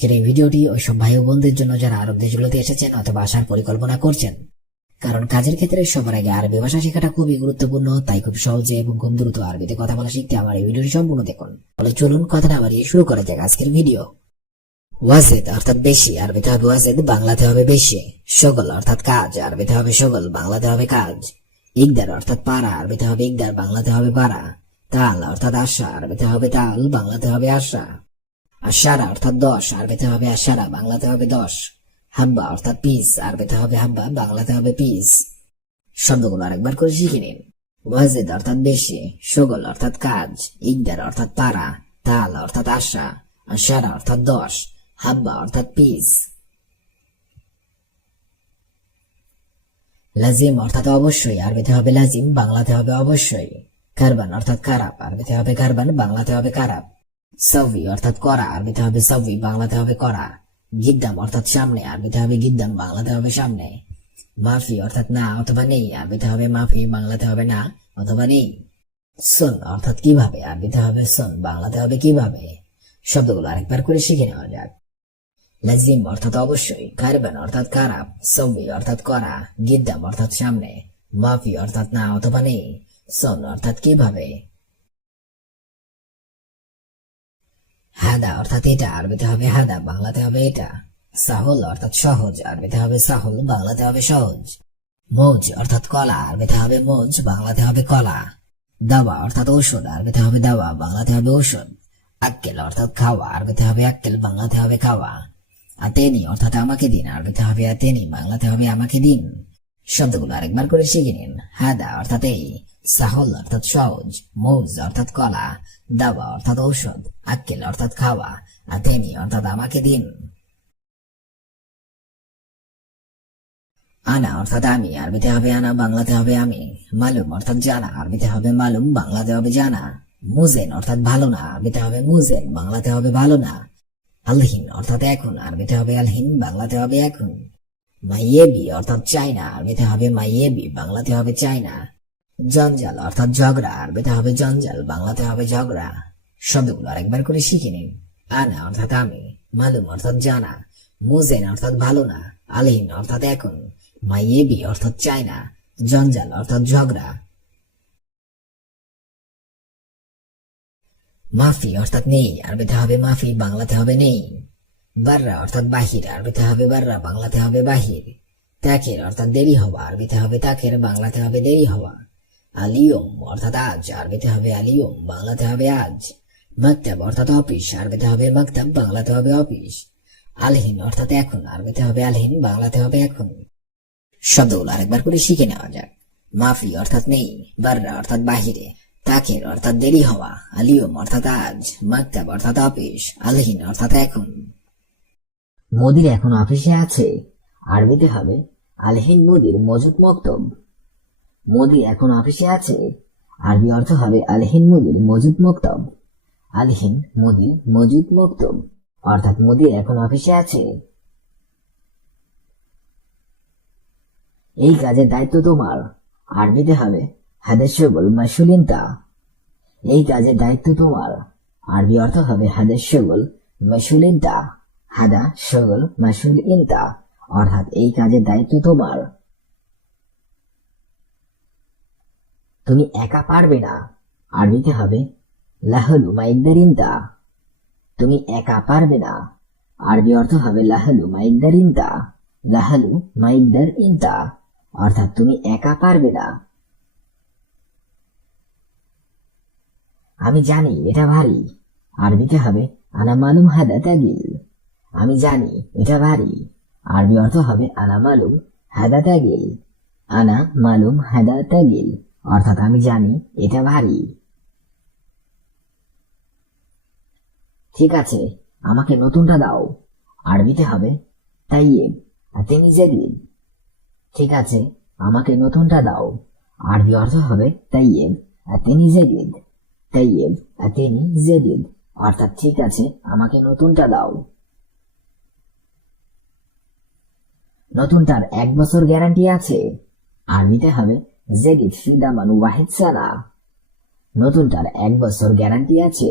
আজকের এই ভিডিওটি ওইসব ভাই ও বোনদের জন্য যারা আরব দেশগুলোতে এসেছেন অথবা আসার পরিকল্পনা করছেন, কারণ কাজের ক্ষেত্রে সবার আগে আরবি ভাষা শেখাটা খুবই গুরুত্বপূর্ণ। তাই খুব সহজে এবং খুব দ্রুত আরবিতে কথা বলা শিখতে আমার এই ভিডিওটি সম্পূর্ণ দেখুন। তাহলে চলুন কথা না বাড়িয়ে শুরু করা যাক আজকের ভিডিও। ওয়াজেদ অর্থাৎ বেশি, আরবিতে হবে ওয়াজেদ, বাংলাতে হবে বেশি। শগল অর্থাৎ কাজ, আরবিতে হবে শগল, বাংলাতে হবে কাজ। ইকদার অর্থাৎ পারা, আরবিতে হবে ইকদার, বাংলাতে হবে পারা। তাল অর্থাৎ আশা, আরবিতে হবে তাল, বাংলাতে হবে আশা। আশারা অর্থাৎ 10, আরবিতে হবে আশারা, বাংলাতে হবে 10। হাব্বা অর্থাৎ পিস, আরবিতে হবে হাব্বা, বাংলাতে হবে পিস। শব্দগুলো আরেকবার করে শিখে নিন। ওয়াজেদ অর্থাৎ বেশি, শগল অর্থাৎ কাজ, ইকদার অর্থাৎ পারা, তাল অর্থাৎ আশা, আশারা অর্থাৎ 10, হাব্বা অর্থাৎ পিস। লাজিম অর্থাৎ অবশ্যই, আরবিতে হবে লাজিম, বাংলাতে হবে অবশ্যই। কারবান অর্থাৎ খারাপ, আরবিতে হবে কারবান, বাংলাতে হবে খারাপ। সাউই অর্থাৎ করা, আরবিতে হবে সাউই, বাংলাতে হবে করা। গিদ্দাম অর্থাৎ সামনে, আরবিতে হবে গিদ্দাম, বাংলাতে হবে সামনে। মাফি অর্থাৎ না অথবা নেই, আরবিতে হবে মাফি, বাংলাতে হবে না অথবা নেই। সুন অর্থাৎ কিভাবে, আরবিতে হবে সুন, বাংলাতে হবে কিভাবে। শব্দগুলো আরেকবার করে শিখে নেওয়া যাক। লাজিম অর্থাৎ অবশ্যই, কারবান অর্থাৎ খারাপ, সাউই অর্থাৎ করা, গিদ্দাম অর্থাৎ সামনে, মাফি অর্থাৎ না অথবা নেই, সুন অর্থাৎ কিভাবে। হাদা অর্থাৎ এটা, আরবিতে হবে হাদা, বাংলাতে হবে এটা। সাহুল অর্থাৎ সহজ, আরবিতে হবে সাহুল, বাংলাতে হবে সহজ। মৌজ অর্থাৎ কলা, আরবিতে হবে মৌজ, বাংলাতে হবে কলা। দাওয়া অর্থাৎ ঔষধ, আরবিতে হবে দাওয়া, বাংলাতে হবে ঔষধ। আক্কেল অর্থাৎ খাওয়া, আরবিতে হবে আক্কেল, বাংলাতে হবে খাওয়া। আতেনি অর্থাৎ আমাকে দিন, আরবিতে হবে আতেনি, বাংলাতে হবে আমাকে দিন। শব্দগুলো আরেকবার করে শিখে নিন। হাদা অর্থাৎ এই, সাহুল অর্থাৎ সহজ, মৌজ অর্থাৎ কলা, দাওয়া অর্থাৎ ঔষধ, আক্কেল অর্থাৎ খাওয়া, আতেনি অর্থাৎ আমাকে দিন। আনা অর্থাৎ আমি, আরবিতে হবে আনা, বাংলাতে হবে আমি। মালুম অর্থাৎ জানা, আরবিতে হবে মালুম, বাংলাতে হবে জানা। মুজেন অর্থাৎ ভালো না, আরবিতে হবে মুজেন, বাংলাতে হবে ভালো না। আলহিন অর্থাৎ এখন, আরবিতে হবে আলহিন, বাংলাতে হবে এখন। মাইয়েবি অর্থাৎ চাইনা, আরবিতে হবে মাইয়েবি, বাংলাতে হবে চাইনা। জঞ্জাল অর্থাৎ ঝগড়া, আরবিতে হবে জঞ্জাল, বাংলাতে হবে ঝগড়া। শব্দগুলো আরেকবার করে শিখে নিন। আনা অর্থাৎ আমি, মালুম অর্থাৎ জানা, মুজেন অর্থাৎ ভালো না, আলহিন অর্থাৎ এখন, মাইয়েবি অর্থাৎ চাইনা, জঞ্জাল অর্থাৎ ঝগড়া। মাফি অর্থাৎ নেই, আরবিতে হবে মাফি, বাংলাতে হবে নেই। বাররা অর্থাৎ বাহির, আরবিতে হবে বাররা, বাংলাতে হবে বাহির। তাকের অর্থাৎ দেরি হওয়া, আরবিতে হবে তাকের, বাংলাতে হবে দেরি হওয়া। আলিয়ম অর্থাৎ আজ, আরবিতে হবে আলিয়ম, বাংলাতে হবে আজ। মাকতাব অর্থাৎ অফিস, আরবিতে হবে মাকতাব, বাংলাতে হবে অফিস। আলহিন অর্থাৎ এখন, আরবিতে হবে আলহিন, বাংলাতে হবে এখন। শব্দগুলো আরেকবার করে শিখে নেওয়া যাক। মাফি অর্থাৎ নেই, বাররা অর্থাৎ বাহিরে, তাকের অর্থাৎ দেরি হওয়া, আলিয়ম অর্থাৎ আজ, মাকতাব অর্থাৎ অফিস, আলহিন অর্থাৎ এখন। মুদির এখন অফিসে আছে, আরবিতে হবে আলহিন মুদির মজুদ মক্তব। মুদির এখন অফিসে আছে, আরবি অর্থ হবে আলহিন মুদির মজুদ মক্তব। আলহিন মুদির মজুদ মক্তব অর্থাৎ মুদির এখন অফিসে আছে। এই কাজের দায়িত্ব তোমার, আরবিতে হবে হাদা শুগল মাসউল ইনতা। এই কাজের দায়িত্ব তোমার, আরবি অর্থ হবে হাদা শুগল মাসউল ইনতা। হাদা শুগল মাসউল ইনতা অর্থাৎ এই কাজের দায়িত্ব তোমার। তুমি একা পারবে না, আরবিতে হবে লাহলু মাইকদার ইনতা। তুমি একা পারবে না, আরবি অর্থ হবে লাহলু মাইকদার ইনতা। লাহলু মাইকদার ইনতা অর্থাৎ তুমি একা পারবে না। আমি জানি এটা ভারী, আরবিতে হবে আনা মালুম হাদা তাগিল। আমি জানি এটা ভারী, আরবি অর্থ হবে আনা মালুম হাদা তাগিল। আনা মালুম হাদা তাগিল অর্থাৎ আমি জানি এটা ভারী। ঠিক আছে, আমাকে নতুনটা দাও, আরবিতে হবে তাইয়েব আতেনি জাদিদ। ঠিক আছে, আমাকে নতুনটা দাও, আরবি অর্থ হবে তাইয়েব আতেনি জাদিদ। তাইয়েব আতেনি জাদিদ অর্থাৎ ঠিক আছে, আমাকে নতুনটা দাও। নতুনটার 1 বছর গ্যারান্টি আছে, আরবিতে হবে জাদিদ ফি দামান ওয়াহিদ সানা। নতুনটার 1 বছর গ্যারান্টি আছে,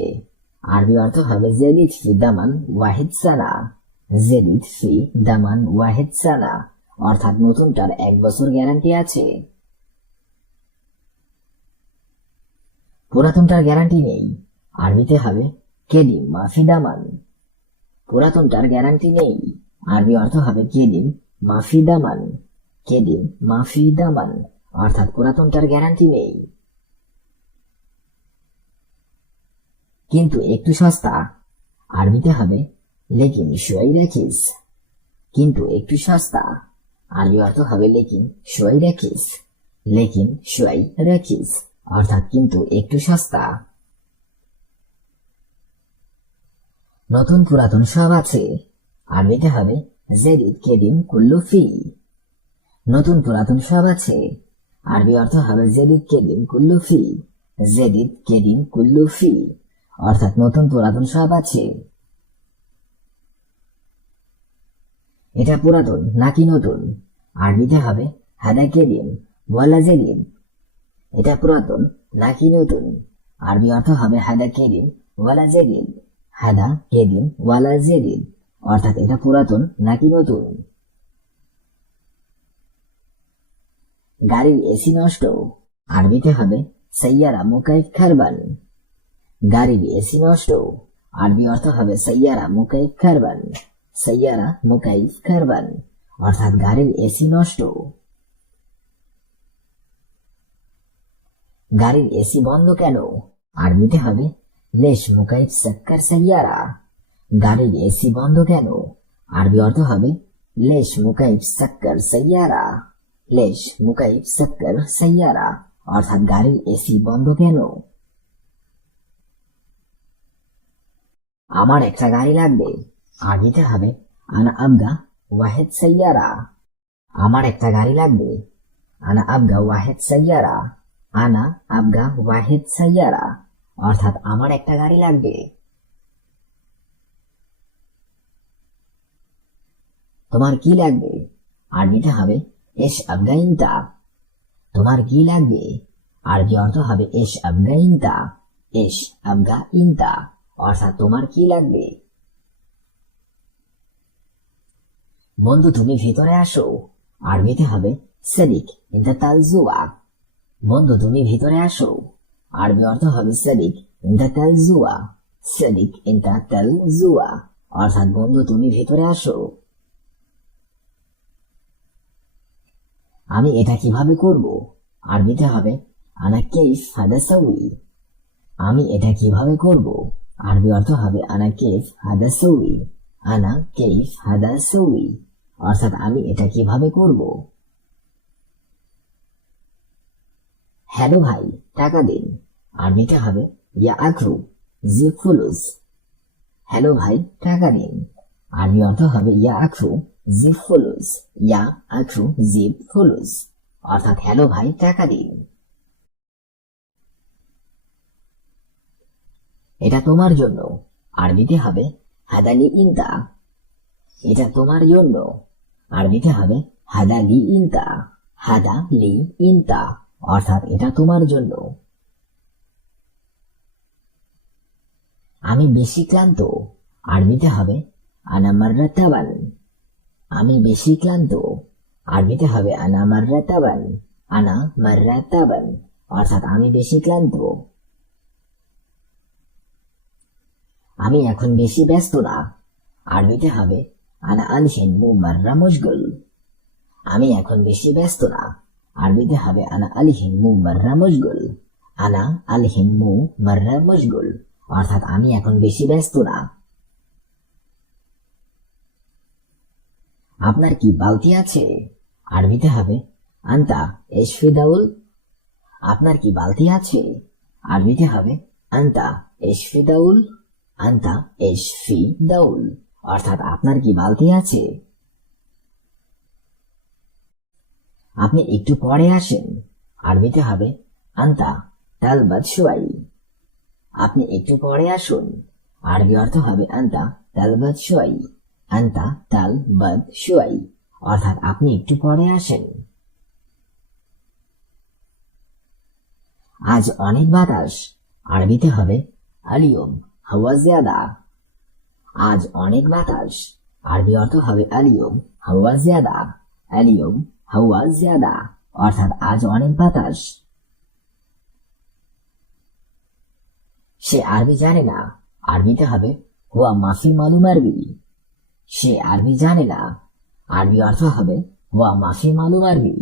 আরবি অর্থ হবে জাদিদ ফি দামান ওয়াহিদ সানা। জেদিদ ফি দামান ওয়াহিদ সানা, অর্থাৎ নতুনটার 1 বছর গ্যারান্টি আছে। পুরাতনটার গ্যারান্টি নেই, আরবিতে হবে কেদিম মাফি দামান। পুরাতনটার গ্যারান্টি নেই, আরবি অর্থ হবে কেদিম মাফি দামান। কেদিম মাফি দামান, অর্থাৎ পুরাতনটার গ্যারান্টি নেই। কিন্তু একটু সস্তা, আরবিতে হবে লেকিন শুয়াই রাখিস। কিন্তু একটু সস্তা, আরবি অর্থ হবে লেকিন শুয়াই রাখিস। লেকিন শুয়াই রাখিস, অর্থাৎ কিন্তু একটু সস্তা। নতুন পুরাতন সব আছে, আরবিতে হবে জেদিদ কেদিম কুল্লু ফি। নতুন পুরাতন সব আছে, আরবি অর্থ হবে জেদিদ কেদিম কুল্লু ফি। জেদিদ কেদিম কুল্লু ফি, অর্থাৎ নতুন পুরাতন সব আছে। এটা পুরাতন নাকি নতুন, আরবিতে হবে হাদা কেদিম ওয়ালা জেদিদ। এটা পুরাতন নাকি নতুন, আরবি অর্থ হবে হাদা কেদিম ওয়ালা জেদিদ। হাদা কেদিম ওয়ালা জেদিদ, অর্থাৎ এটা পুরাতন নাকি নতুন। গাড়ির এসি নষ্ট, আরবিতে হবে সাইয়ারা মুকাইফ খারবান। গাড়ির এসি নষ্ট, আরবি অর্থ হবে সাইয়ারা মুকাইফ খারবান। সাইয়ারা মুকাইফ খারবান, অর্থাৎ গাড়ির এসি নষ্ট। গাড়ির এসি বন্ধ কেন, আরবিতে হবে লেশ মুকাইফ সাক্কার সাইয়ারা। গাড়ির এসি বন্ধ কেন, আরবি অর্থ হবে লেশ মুকাইফ সাক্কার সাইয়ারা। লেশ মুকাইফ সাক্কার সাইয়ারা, অর্থাৎ গাড়ির এসি বন্ধ কেন। আমার একটা গাড়ি লাগবে, আরবিতে হবে আনা আবগা ওয়াহিদ সাইয়ারা। আমার একটা গাড়ি লাগবে, আনা আবগা ওয়াহিদ সাইয়ারা। আনা আবগা ওয়াহিদ সাইয়ারা, অর্থাৎ আমার একটা গাড়ি লাগবে। তোমার কি লাগবে, আরবিতে হবে এশ আবগা ইনতা। তোমার কি লাগবে, আরবি অর্থ হবে এশ আবগা ইনতা। এশ আবগা ইনতা, অর্থাৎ তোমার কি লাগবে। বন্ধু তুমি ভিতরে আসো, আরবিতে হবে সাদিক ইনতা তাল জুয়া। বন্ধু তুমি ভিতরে আসো, আরবি অর্থ হবে সাদিক ইনতা তাল জুয়া। সাদিক ইনতা তাল জুয়া, অর্থাৎ বন্ধু তুমি ভিতরে আসো। আমি এটা কিভাবে করব, আরবিতে হবে আনা কেইফ হাদা সাউই। আমি এটা কিভাবে করব, আরবি অর্থ হবে আনা কেইফ হাদা সাউই। আনা কেইফ হাদা সাউই, অর্থাৎ আমি এটা কিভাবে করব। হ্যালো ভাই টাকা দিন, আরবিতে হবে ইয়া আখরু জিব ফুলুস। হ্যালো ভাই টাকা দিন, আরবি অর্থ হবে ইয়া আখরু জিব ফুলুস। ইয়া আখরু জিব ফুলুস, অর্থাৎ হ্যালো ভাই টাকা দিন। এটা তোমার জন্য, আরবিতে হবে হাদালি ইনতা। এটা তোমার জন্য, আরবিতে হবে হাদালি ইনতা। হাদা লি ইনতা, অর্থাৎ এটা তোমার জন্য। আমি বেশি ক্লান্ত, আরবিতে হবে আনা মাররা তাবান। আমি বেশি ক্লান্ত, আরবিতে হবে আনা মাররা তাবান। আনা মাররা তাবান, অর্থাৎ আমি বেশি ক্লান্ত। আমি এখন বেশি ব্যস্ত না, আরবিতে হবে আনা আলহিন মু মাররা মশগুল। আমি এখন বেশি ব্যস্ত না, আরবিতে হবে আনা আলহিন মু মাররা মশগুল। আনা আলহিন মু মাররা মশগুল, অর্থাৎ আমি এখন বেশি ব্যস্ত না। আপনার কি বালতি আছে, আরবিতে হবে আন্তা এশফি দাউল। আপনার কি বালতি আছে, আরবিতে হবে আন্তা এশফি দাউল। আন্তা এশফি দাউল, অর্থাৎ আপনার কি বালতি আছে। আপনি একটু পরে আসেন, আরবিতে হবে আন্তা তালবাদ শুয়াই। আপনি একটু পরে আসুন, আরবি অর্থ হবে আন্তা তালবাদ শুয়াই। আন্তা তালবাদ শুয়াই, অর্থাৎ আপনি একটু পরে আসেন। আজ অনেক বাতাস, আরবিতে হবে আলিয়ম হাওয়া জিয়াদা। আজ অনেক বাতাস, আরবি অর্থ হবে আলিয়ম হাওয়া জিয়াদা, আলিয়ম হাওয়া জিয়াদা, অর্থাৎ আজ অনেক বাতাস। সে আরবি জানে না, আরবিতে হবে হুয়া মাফি মালুম আরবি। সে আরবি জানে না, আরবি অর্থ হবে হুয়া মাফি মালুম আরবি,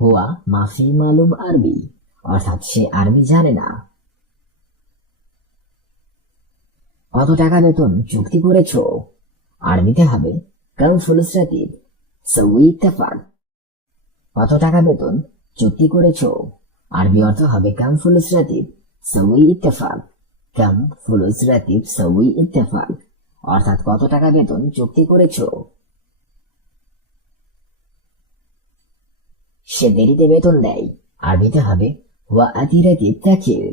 হুয়া মাফি মালুম আরবি, অর্থাৎ সে আরবি জানে না। কত টাকা বেতন চুক্তি করেছো? আরবিতে হবে কাম ফুলুস রাতিব সউই ইত্তেফাক। কত টাকা বেতন চুক্তি করেছো? আরবি অর্থ হবে কাম ফুলুস রাতিব সউই ইত্তেফাক, কাম ফুলুস রাতিব সউই ইত্তেফাক, অর্থাৎ কত টাকা বেতন চুক্তি করেছো। সে দেরিতে বেতন দেয়, আরবিতে হবে হুয়া আতি রাতিব তাখির।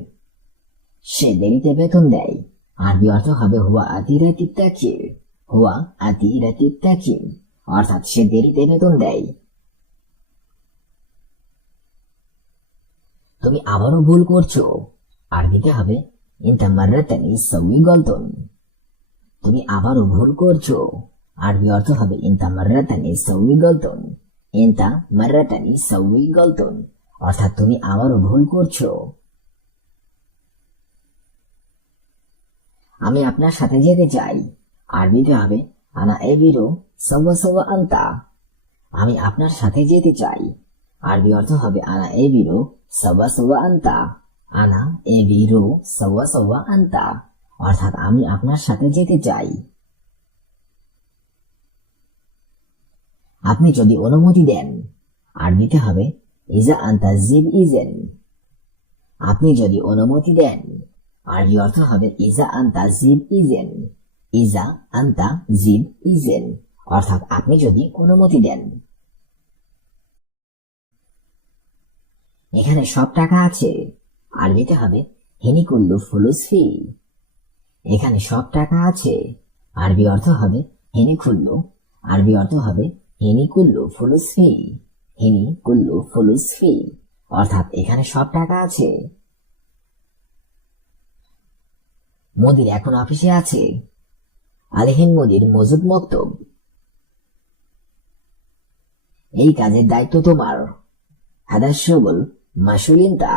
সে দেরিতে বেতন দেয়, আরবি অর্থ হবে হুয়া আতি রাতিব তাখির, হুয়া আতি রাতিব তাখির, অর্থাৎ সে দেরিতে বেতন দেয়। তুমি আবারও ভুল করছো, আরবিতে হবে ইনতা মাররাতানি সউই গলতন। তুমি আবারও ভুল করছো, আরবি অর্থ হবে ইনতা মাররাতানি সউই গলতন, ইনতা মাররাতানি সউই গলতন, অর্থাৎ তুমি আবারও ভুল করছো। আমি আপনার সাথে যেতে চাই, আরবিতে হবে আনা এবিরো সওয়া সওয়া আনতা। আমি আপনার সাথে যেতে চাই, আরবি অর্থ হবে আনা এবিরো সওয়া সওয়া আনতা, আনা এবিরো সওয়া সওয়া আনতা, অর্থাৎ আমি আপনার সাথে যেতে চাই। আপনি যদি অনুমতি দেন, আরবিতে হবে ইজা আনতা জিব ইজেন। আপনি যদি অনুমতি দেন, আরবি অর্থ হবে ইজা আনতা জিব ইজেন, ইজা আনতা জিব ইজেন, অর্থাৎ আপনি যদি অনুমতি দেন। এখানে সব টাকা আছে, আরবিতে হবে হিনিকুল্লু ফুলুস ফি। এখানে সব টাকা আছে, আরবি অর্থ হবে হিনিকুল্লু, আরবি অর্থ হবে হিনিকুল্লু ফুলুস ফি, হিনিকুল্লু ফুলুস ফি, অর্থাৎ এখানে সব টাকা আছে। মোদির এখন অফিসে আছে, আলহিন মোদির মজুদ মক্তব। এই কাজের দায়িত্ব তোমার, হাদাস শগল মাসুলিনতা।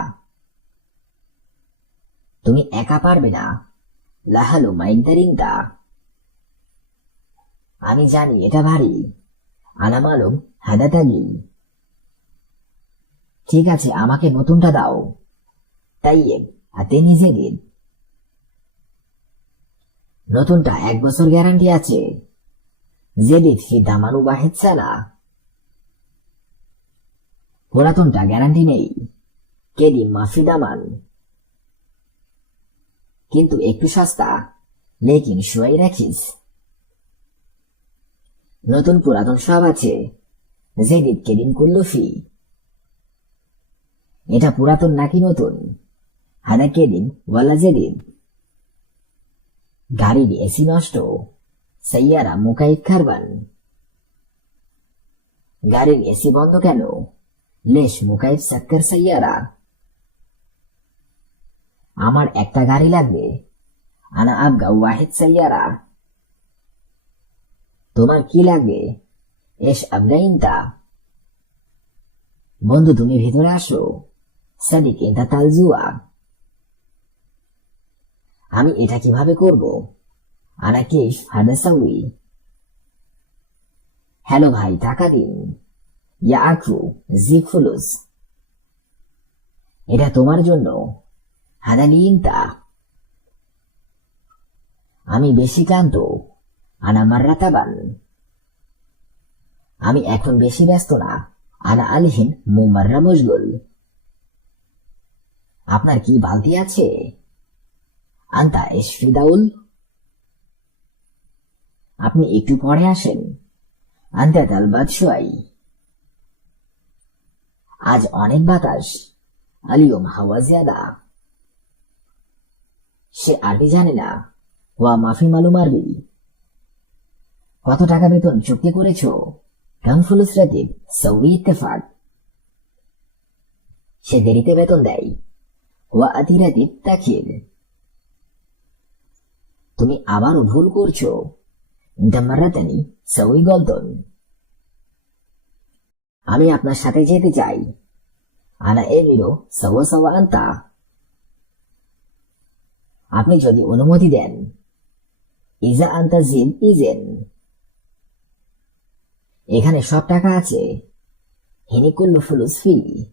তুমি একা পারবে না, লাহালু মাইকদারিংতা। আমি জানি এটা ভারী, আনা মালুম হাদাতাগি। ঠিক আছে, আমাকে নতুনটা দাও, তাইয়েব হাতে নিজে দিন। নতুনটা 1 বছর গ্যারান্টি আছে, জেদিদ ফি দামানু ওয়াহিদ সানা। পুরাতনটা গ্যারান্টি নেই, কেডি মাফি দামান। কিন্তু একটু সস্তা, লেকিন শুয়াই রাখিস। নতুন পুরাতন সব আছে, জেদিদ কেদিন কুল্লুফি। এটা পুরাতন নাকি নতুন, হাদা কেদিন ওয়ালা জেদিদ। গাড়ির এসি নষ্ট, সাইয়ারা মুকাইফ খারবান। গাড়ির এসি বন্ধ কেন, লেশ মুকাইফ সাক্কার সাইয়ারা। আমার একটা গাড়ি লাগবে, আনা আবগা ওয়াহিদ সাইয়ারা। তোমার কি লাগবে, এস আবগা ইনতা। বন্ধু তুমি ভিতরে আসো, সাদিক ইনতা তালজুয়া। আমি এটা কিভাবে করব, আনা কেফ হাদা সাউই। হ্যালো ভাই, টাকা দিন, ইয়া আকু জি ফুলুস। এটা তোমার জন্য, হাদা লিনতা। আমি বেশি ক্লান্ত, আনা মাররাতাবান। আমি এখন বেশি ব্যস্ত না, আনা আলহিন মুমাররা মশগুল। আপনার কি বালতি আছে, আন্তা এশফিদাউল। আপনি একটু পরে আসেন, আন্তা তাল বাদশাই। আজ অনেক বাতাস, আলিয়ম হাওয়া জিয়াদা। সে আরবি জানে না, ওয়া মাফি মালুম আরবি। কত টাকা বেতন চুক্তি করেছ, কাম ফুলুস রাতিব সউই ইত্তেফাক। সে দেরিতে বেতন দেয়, ওয়া আতি রাতিব তাখির। তুমি আবারও ভুল করছো, انت مرة تاني سوي غلطون। আমি আপনার সাথে যেতে চাই। আনা এমিরো সওয়া সওয়া আন্তা। আপনি যদি অনুমতি দেন। ইজা আন্তা জিন ইজেন। এখানে সব টাকা আছে। হিনি কুল্লু ফুলুস ফি।